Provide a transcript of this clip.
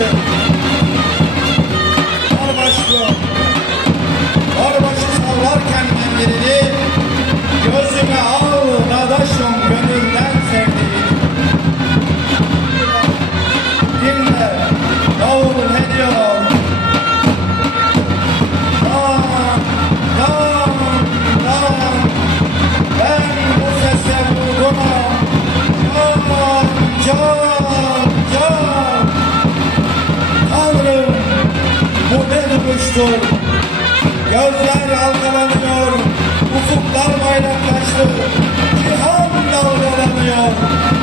Thank you. coştu. Gözler dalgalanıyor, ufuklar bayraklaştı. Cihan dalgalanıyor.